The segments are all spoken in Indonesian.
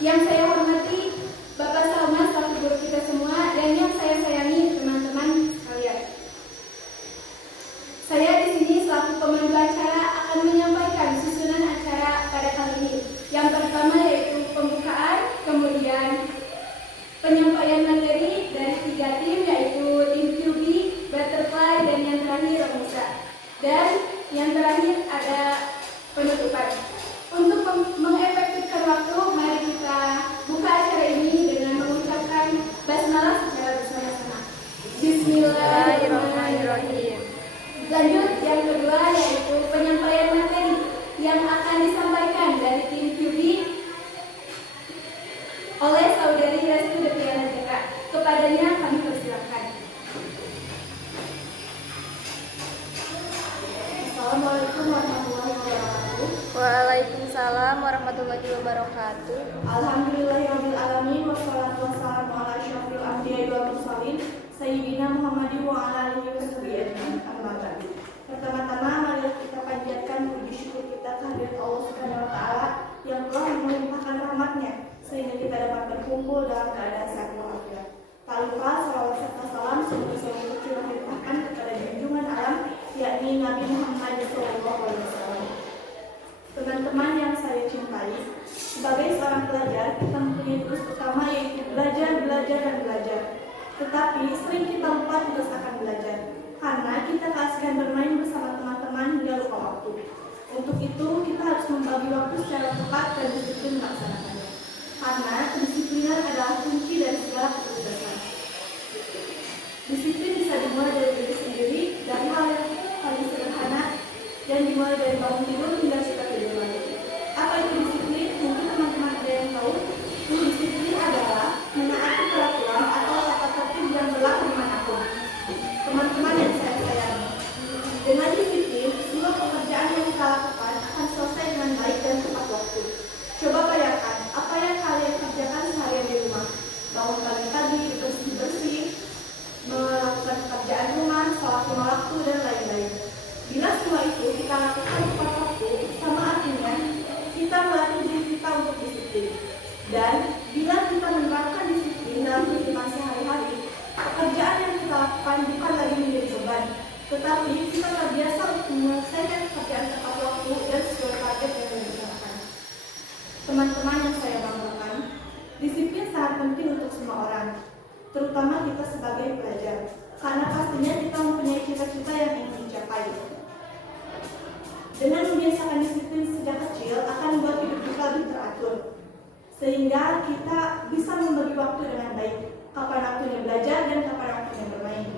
Yang saya hormati Bapak Salma selaku guru kita semua, dan yang saya sayangi teman-teman sekalian. Saya di sini selaku pemandu acara akan menyampaikan susunan acara pada kali ini. Yang pertama yaitu pembukaan, kemudian penyampaian materi dari 3 tim, yaitu tim QB, Butterfly, dan yang terakhir Romusa. Dan yang terakhir ada penutupan. Untuk mengefektifkan waktu, mari kita buka acara ini dengan mengucapkan basmalah secara bersama-sama. Bismillahirrahmanirrahim. Lanjut, yang kedua yaitu penyampaian materi yang akan disampaikan dari tim QB oleh Saudari Restu Deviana Jaka. Kepadanya kami persilakan. Assalamualaikum warahmatullahi wabarakatuh. Waalaikumsalam warahmatullahi wabarakatuh. Alhamdulillahirabbil alamin, wassalatu wassalamu ala asyrofil anbiya'i wal mursalin sayyidina Muhammadin wa ala alihi washabihi ajmain. Amma ba'du. Pertama-tama mari kita panjatkan puji syukur kita kehadirat Allah Subhanahu wa taala yang telah melimpahkan rahmat-Nya sehingga kita dapat berkumpul dalam keadaan sehat walafiat. Tak lupa salawat serta salam semoga selalu tercurah limpahkan kepada junjungan alam yakni Nabi Muhammad SAW. Teman-teman yang saya cintai, sebagai seorang pelajar kita mempunyai tugas utama yaitu belajar, belajar, dan belajar. Tetapi sering kita lupa tugas akan belajar karena kita keasikan bermain bersama teman-teman hingga lupa waktu. Untuk itu kita harus membagi waktu secara tepat dan disiplin melaksanakannya. Karena kedisiplinan adalah kunci dari segala kesuksesan. Disiplin bisa dimulai dari diri sendiri, dari hal yang paling sederhana, dan dimulai dari bangun tidur hingga kita tidur lagi. Apa itu disiplin? Mungkin teman-teman ada yang tahu. Disiplin adalah menaati peraturan atau tata tertib yang berlaku dimanapun. Teman-teman yang saya sayangi, dengan disiplin, semua pekerjaan yang kita lakukan akan selesai dengan baik dan tepat waktu. Coba bayangkan apa yang kalian kerjakan seharian di rumah. Bangun pagi-pagi, bersih-bersih, melakukan pekerjaan rumah, sholat lima waktu, dan lain-lain. Bila semua itu kita lakukan tepat waktu, sama artinya kita melatih diri kita untuk disiplin. Dan bila kita menerapkan disiplin dalam kehidupan sehari-hari, pekerjaan yang kita lakukan bukan lagi menjadi beban, tetapi kita terbiasa untuk menyelesaikan pekerjaan tepat waktu dan sesuai target yang direncanakan. Teman-teman yang saya banggakan, disiplin sangat penting untuk semua orang, terutama kita sebagai pelajar, karena pastinya kita mempunyai cita-cita yang ingin dicapai. Dengan membiasakan disiplin sejak kecil akan membuat hidup kita lebih teratur, sehingga kita bisa membagi waktu dengan baik, kapan waktunya belajar dan kapan waktunya bermain.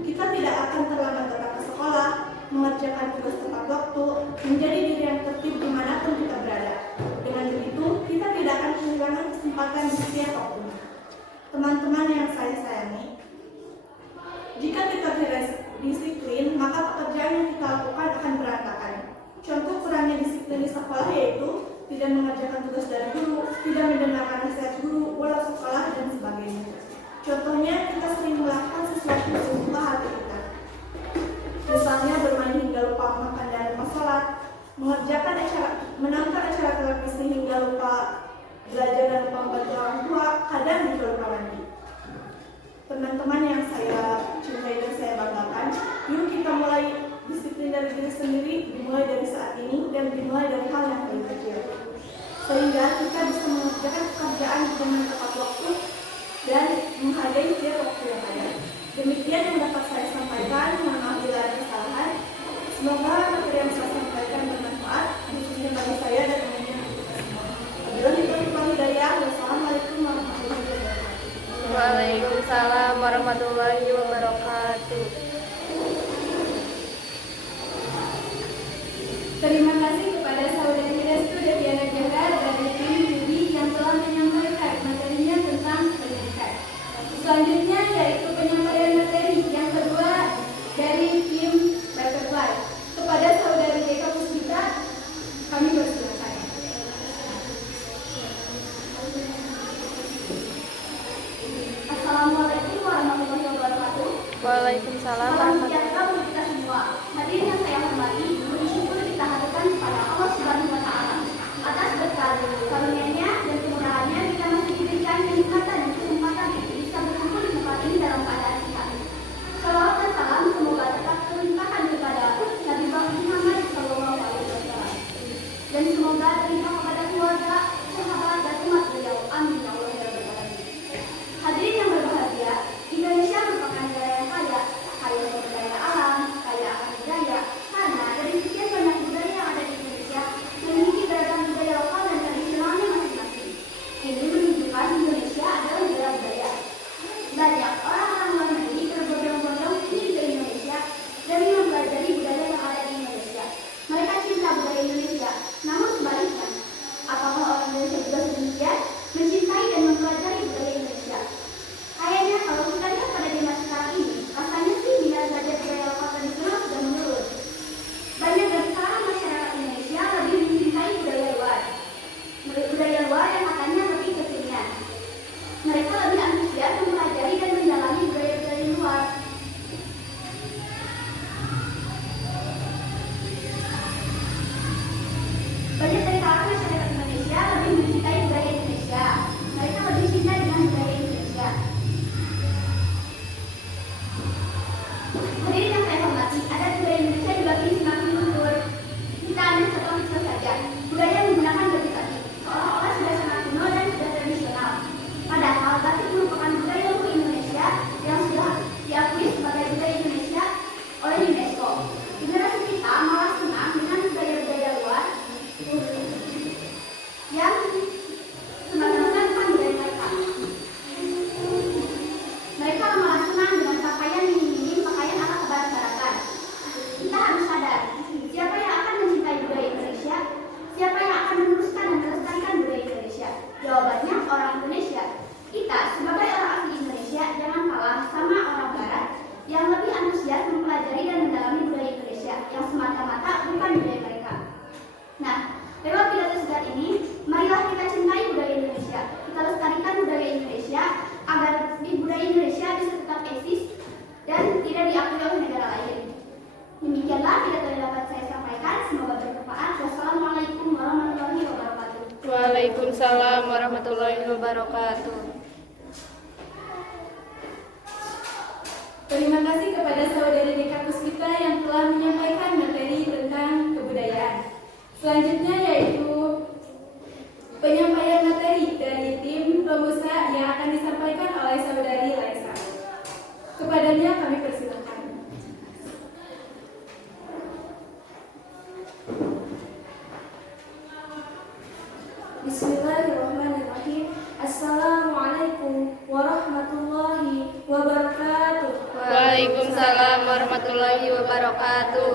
Kita tidak akan terlambat datang ke sekolah, mengerjakan tugas tepat waktu, menjadi diri yang tertib dimanapun kita berada. Dengan begitu, kita tidak akan kehilangan kesempatan di setiap waktu. Teman-teman yang saya sayangi, jika kita tidak disiplin, maka pekerjaan yang kita lakukan akan berantakan. Contoh kurangnya disiplin di sekolah yaitu tidak mengerjakan tugas dari guru, tidak mendengarkan nasihat guru, bolos sekolah, dan sebagainya. Contohnya, kita sering melakukan sesuatu yang lupa hati kita. Misalnya bermain hingga lupa makan dan lupa sholat, menonton acara televisi hingga lupa belajar dan lupa membantu orang tua, kadang juga lupa mandi. Teman-teman yang saya cintai dan saya banggakan, yuk kita mulai disiplin dari diri sendiri, dimulai dari saat ini dan dimulai dari hal yang paling kecil, sehingga kita bisa mengerjakan pekerjaan dengan tepat waktu dan menghargai setiap waktu yang ada. Demikian yang dapat saya sampaikan. Mohon maaf bila ada kesalahan. Semoga materi yang saya sampaikan bermanfaat, khususnya bagi saya dan umumnya kita semua. Wassalamualaikum warahmatullahi wabarakatuh. Waalaikumsalam warahmatullahi wabarakatuh. Terima kasih kepada Saudari Restu Deviana Jaka dari tim Judi yang telah menyampaikan materinya tentang pendidikan. Selanjutnya yaitu penyampaian materi yang kedua dari tim Butterfly. Kepada Saudari Eka Puspita, kami bersilakan. Assalamualaikum warahmatullahi wabarakatuh. Waalaikumsalam. Salam sejahtera untuk kita semua. Hadirin yang saya hormati, bersyukur kita haturkan kepada Allah Subhanahu wa taala atas berkat karunia-Nya dan kemurahan-Nya warahmatullahi wabarakatuh. Terima kasih kepada saudari Deka Puspita yang telah menyampaikan materi tentang kebudayaan. Selanjutnya yaitu penyampaian materi dari tim pemusa yang akan disampaikan oleh saudari Laisa. Kepadanya kami persilakan. Bismillahirrahmanirrahim. Assalamualaikum warahmatullahi wabarakatuh. Waalaikumsalam warahmatullahi wabarakatuh.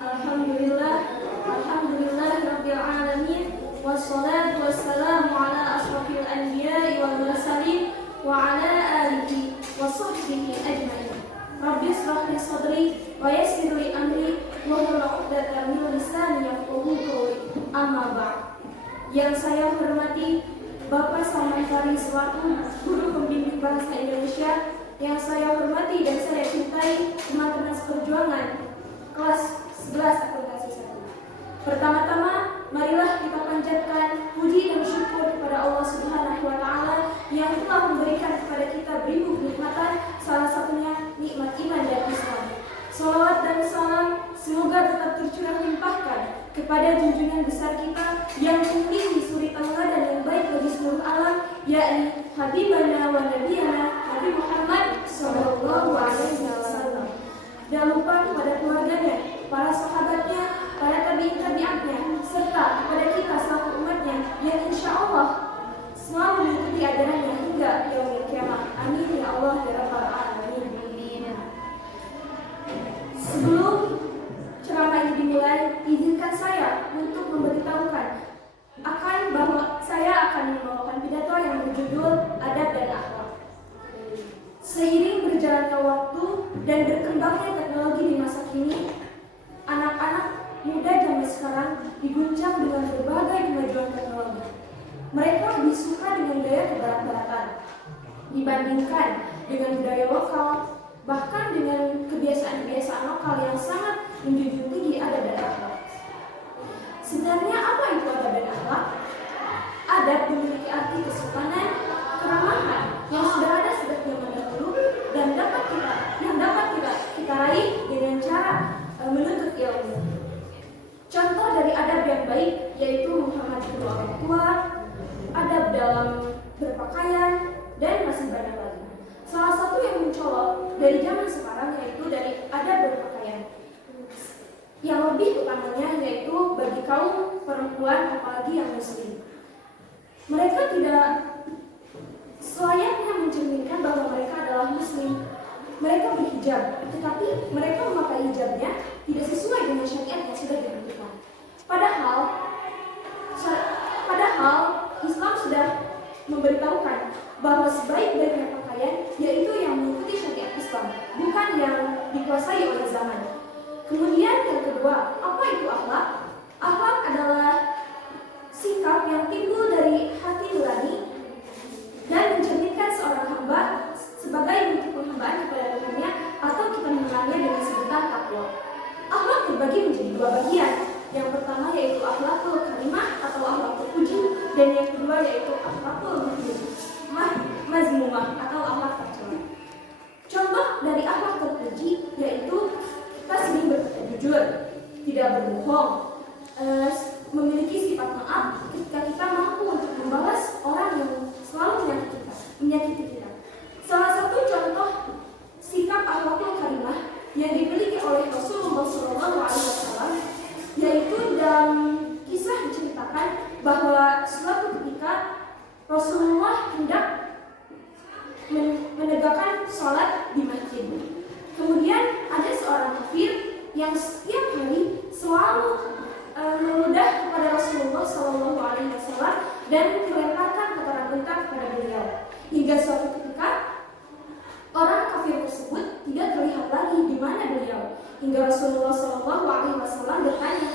Alhamdulillah rabbil alamin. Wassalatu wassalamu ala ashrafil anbiya'i wal mursalin wa ala alihi wa sahbihi ajmain. Rabbi shrah li sadri wa yassir li amri wahlul 'uqdatam min lisani yafqahu qawli. Amma ba'd. Yang saya hormati Bapak Samantari selaku Guru Pembimbing Bahasa Indonesia, yang saya hormati dan saya cintai teman-teman seperjuangan kelas 11 akuntansi 1. Pertama-tama, marilah kita panjatkan puji dan syukur kepada Allah Subhanahu wa taala yang telah memberikan kepada kita beribu kenikmatan, salah satunya nikmat iman dan Islam. Salawat dan salam semoga tetap tercurah limpahkan kepada junjungan besar kita yang memiliki suri tauladan yang baik bagi seluruh alam, yakni Habibana wa Nabiyana Nabi Muhammad sallallahu alaihi wasallam. Dan lupa kepada keluarganya, para sahabatnya, para tabi'in-tabi'atnya, serta kepada kita selaku umatnya yang insya Allah selalu mengikuti ajarannya hingga yaumil kiamat. Amin ya Allah ya rabbal alamin. Sebelum ceramah ini dimulai, izinkan saya untuk memberitahukan bahwa saya akan membawakan pidato yang berjudul Adab dan Akhlak. Seiring berjalannya waktu dan berkembangnya teknologi di masa kini, anak-anak muda zaman sekarang diguncang dengan berbagai kemajuan teknologi. Mereka lebih suka dengan gaya kebarat-baratan dibandingkan dengan budaya lokal, bahkan dengan kebiasaan-kebiasaan lokal yang sangat menjunjung tinggi adab dan akhlak. Sebenarnya apa itu adab dan akhlak? Adab memiliki arti kesopanan, keramahan yang sudah ada sejak zaman dahulu dan dapat kita raih dengan cara menuntut ilmu. Contoh dari adab yang baik yaitu menghormati kedua orang tua, adab dalam berpakaian, dan masih banyak lagi. Salah satu yang mencolok dari zaman sekarang yaitu dari adab berpakaian. Yang lebih utamanya yaitu bagi kaum perempuan apalagi yang muslim. Mereka tidak selayaknya mencerminkan bahwa mereka adalah muslim. Mereka berhijab, tetapi mereka memakai hijabnya tidak sesuai dengan syariat yang sudah ditentukan. Padahal Islam sudah memberitahukan bahwa sebaik-baiknya pakaian yaitu yang mengikuti syariat Islam, bukan yang dikuasai oleh zaman. Kemudian yang kedua, apa itu akhlak? Akhlak adalah sikap yang timbul dari hati nurani dan mencerminkan seorang hamba sebagai bentuk penghambaan kepada Tuhannya atau kita mengenalnya dengan sebutan takwa. Akhlak terbagi menjadi dua bagian. Yang pertama yaitu akhlakul karimah atau akhlakul puji, dan yang kedua yaitu akhlakul mazmumah atau akhlak tercela. Contoh dari akhlak terpuji yaitu kita sering berkata jujur, tidak berbohong, memiliki sifat maaf ketika kita mampu untuk membalas orang yang selalu menyakiti kita. Salah satu contoh sikap akhlakul karimah yang dimiliki oleh Rasulullah SAW yaitu dalam kisah diceritakan bahwa suatu ketika Rasulullah hendak menegakkan sholat di masjid. Kemudian ada seorang kafir yang setiap hari selalu meludah kepada Rasulullah SAW dan melemparkan kotoran unta kepada beliau. Hingga suatu ketika orang kafir tersebut tidak terlihat lagi di mana beliau. Hingga Rasulullah SAW bertanya,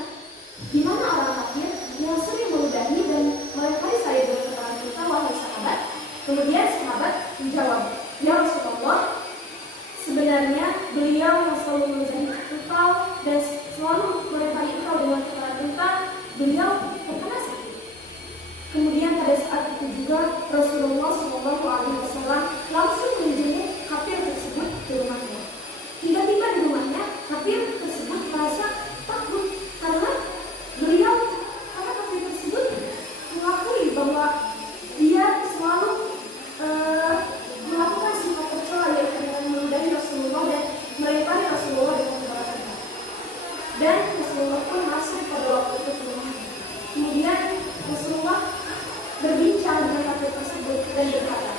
di mana orang kafir yang sering meludahi dan melempari saya dengan kotoran unta, wahai sahabat? Kemudian sahabat menjawab, ya Rasulullah, sebenarnya beliau yang selalu meludahi engkau dan selalu melempari engkau dengan kotoran unta, beliau terkena sakit. Kemudian pada saat Rasulullah SAW langsung mengunjungi kafir tersebut di rumahnya. Tiba-tiba di rumahnya, kafir tersebut merasa takut karena kafir tersebut mengakui bahwa dia selalu melakukan sifat tercela, yaitu dengan meludahi Rasulullah dan melempari Rasulullah dengan kebakaran. Dan Rasulullah pun masuk pada waktu itu ke rumahnya. Kemudian Rasulullah berbincang dengan kafir tersebut dan berkata,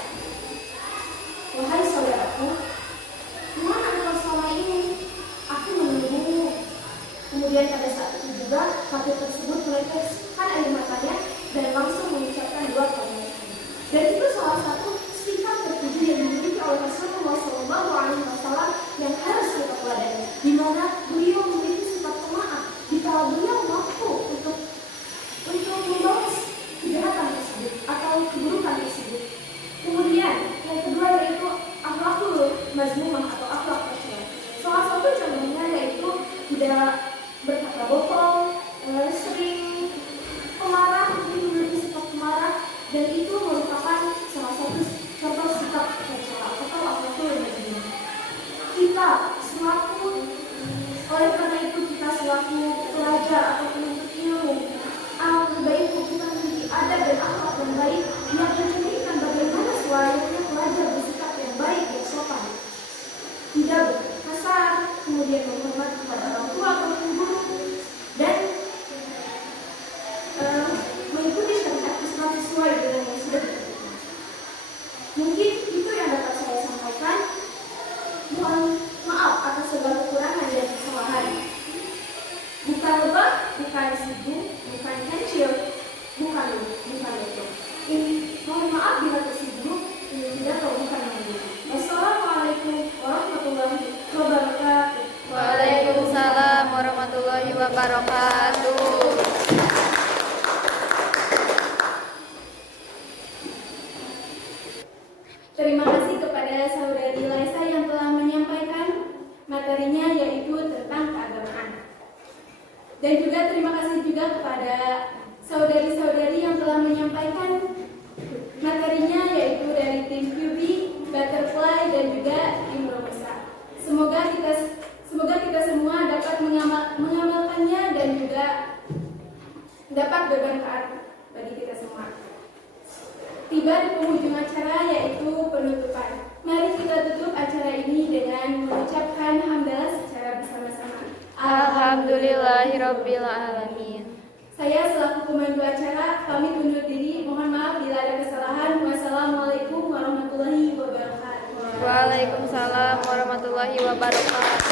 "Wahai saudaraku, kemana engkau selama ini? Aku menunggumu." Kemudian pada saat itu juga kafir tersebut meneteskan air matanya dan langsung mengucapkan dua kalimat. Dan itu salah satu sifat terpuji yang dimiliki oleh Rasulullah SAW yang harus kita teladani, di mana beliau memiliki sifat pemaaf jika beliau mampu untuk membalas kejahatan tersebut atau keburukan tersebut. Kemudian yang kedua yaitu akhlakul mazmumah atau akhlak tercela. Salah satu contohnya yaitu tidak berkata bohong, sering pemarah, memiliki sifat pemarah, dan itu merupakan salah satu contoh sikap tercela atau akhlakul mazmumah. Kita selaku, oleh karena itu kita selaku pelajar atau penuntut ilmu, lebih baik kita memiliki adab dan akhlak yang baik yang mencerminkan bagaimana selayaknya pelajar bersikap yang baik dan sopan, tidak kasar, kemudian menghormati kepada orang tua atau guru, dan mengikuti syariat Islam sesuai dengan yang sudah ditentukan. Mungkin itu yang dapat saya sampaikan. Mohon maaf atas segala kekurangan dan kesalahan. Bukan lebah, bukan sibuk, bukan kecil, bukan itu. Mohon maaf bila tersinggung, ini tidak atau bukan itu. Wassalamualaikum warahmatullahi wabarakatuh. Waalaikumsalam warahmatullahi wabarakatuh. Terima kasih kepada saudari Laisa yang telah menyampaikan materinya, yaitu tentang keagamaan. Dan juga terima kasih juga kepada saudari-saudari yang telah menyampaikan materinya, yaitu dari tim QB, Butterfly, dan juga tim Romusa. Semoga kita semua dapat mengamalkannya dan juga dapat bermanfaat bagi kita semua. Tiba di penghujung acara, yaitu penutupan. Mari kita tutup acara ini dengan mengucapkan hamdalah secara bersama-sama. Alhamdulillahirabbil alamin. Saya selaku pemandu acara pamit undur diri. Mohon maaf bila ada kesalahan. Wassalamualaikum warahmatullahi wabarakatuh. Waalaikumsalam warahmatullahi wabarakatuh.